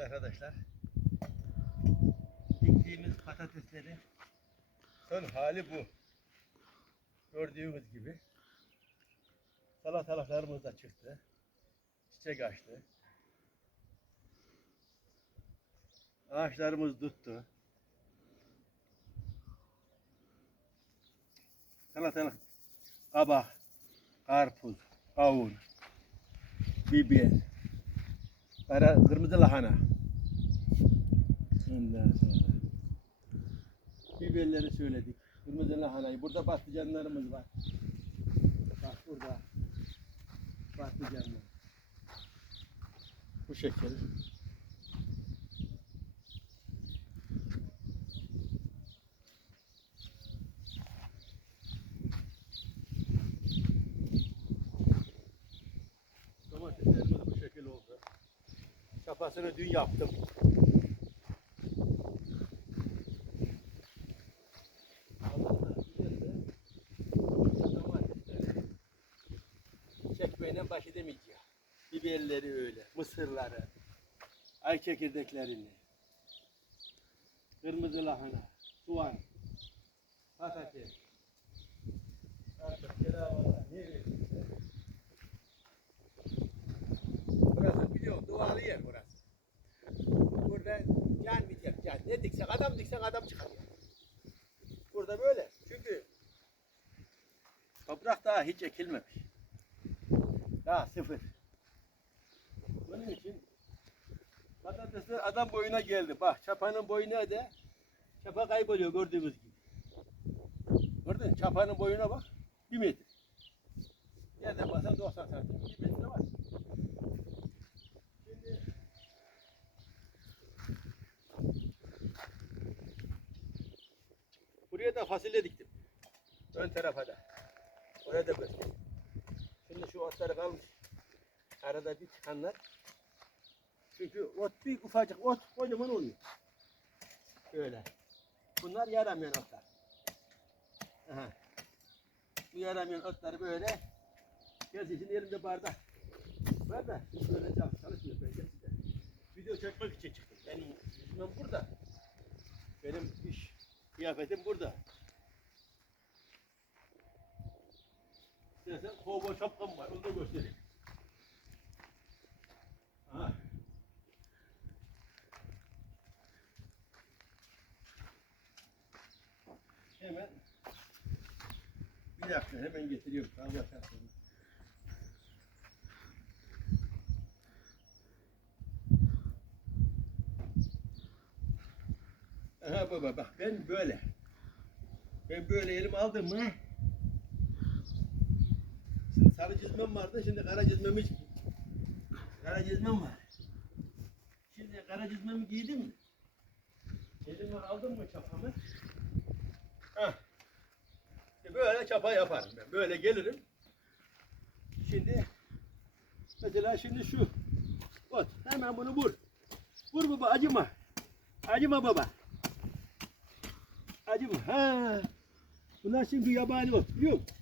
arkadaşlar. Diktiğimiz patateslerin son hali bu. Gördüğünüz gibi. Salatalıklarımız da çıktı. Çiçek açtı. Ağaçlarımız tuttu. Salatalık, kabak, karpuz, kavun, biber, kara, kırmızı lahana. Biberleri söyledik. Kırmızı lahanayı. Burada patlıcanlarımız var. Bak burada patlıcanlar. Bu şekil. Domateslerimiz bu şekil oldu. Çapasını dün yaptım. Baş edemeyeceğim. Biberleri öyle, mısırları, ay çekirdeklerini, kırmızı lahana, soğan, patates, artık keravalar, ne. Burası biliyorum, duvarlı yer burası. Burada can diyecek, can. Ne diksen, adam diksen adam çıkarıyor. Burada böyle. Çünkü toprak daha hiç ekilmemiş. Daha sıfır. Bunun için patatesler adam boyuna geldi. Bak çapanın boyuna da çapa kayboluyor gördüğünüz gibi. Gördün? Çapanın boyuna bak. Bir metre. Yerden basan 90 santim. Bir metre var. Şimdi Buraya da fasulye diktim. Ön tarafa da. Oraya da göstereyim. Şu otları kalmış. Arada bir çıkanlar. Çünkü ot bir ufacık ot kocaman oluyor. Böyle. Bunlar yaramayan otlar. Aha. Bu yaramayan otları böyle. Şimdi elimde bardak. Var da böyle çalış, çalışmıyor ben size. Video çekmek için çıktım. Benim yüzümem burada. Benim iş kıyafetim burada. İstersen kovboy şapkam var. Onu da göstereyim. Aha. Hemen bir dakika hemen getiriyorum. Kovboy şapkamı. Aha baba bak ben böyle. Ben böyle elimi aldım mı? Şimdi sarı çizmem vardı. Şimdi kara çizmemi kara çizmem var. Şimdi kara çizmemi giydim mi? Elime aldım mı çapamı? Böyle çapa yaparım ben. Böyle gelirim. Şimdi mesela şimdi şu. Ot. Hemen bunu vur. Vur baba acıma. Acıma baba. Acıma. Ha. Bunlar şimdi yabani ot. Biliyor musun?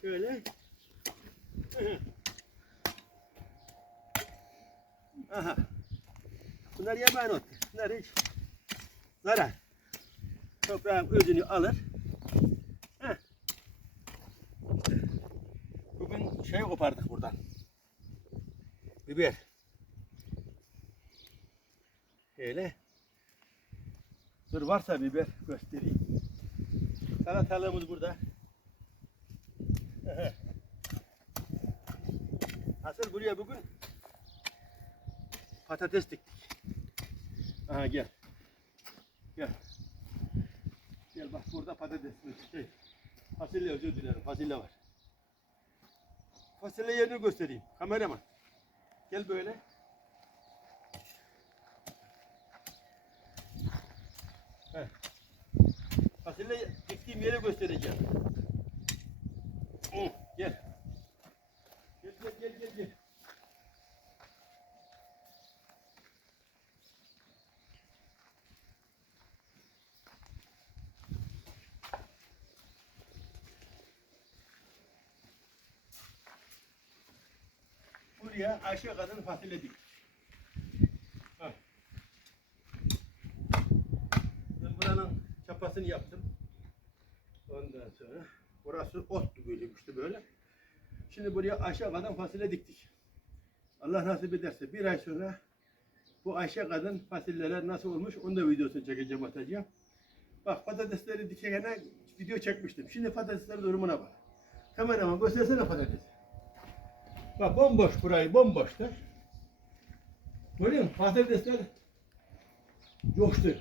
Şöyle. Aha. Bunlar yabani ot. Bunlar hiç zarar. Toprağın özünü alır. Heh. Bugün şey kopardık buradan. Biber. Öyle. Dur varsa biber göstereyim. Salatalığımız burada. Asıl buraya bugün patates diktik. Aha gel. Gel. Gel bak burada patates. Şey, fasulye özür dilerim. Fasulye var. Fasulye yerini göstereyim. Kameraman. Gel böyle. Heh. Fasulye diktiğim yeri göstereceğim. şuraya aşağı kadar fasulye diktik. Ben buranın çapasını yaptım. Ondan sonra burası ottu böyleymişti böyle. Şimdi buraya aşağı kadar fasulye diktik. Allah nasip ederse bir ay sonra bu Ayşe kadın fasulyeler nasıl olmuş onu da videosunu çekeceğim atacağım. Bak patatesleri dikene video çekmiştim. Şimdi patateslerin durumuna bak. Hemen Kamerama göstersene patatesi. Bak bomboş burayı bomboştu. Görüyor musun? Patatesler coştu.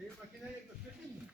Şeyi makineye götürdün mü?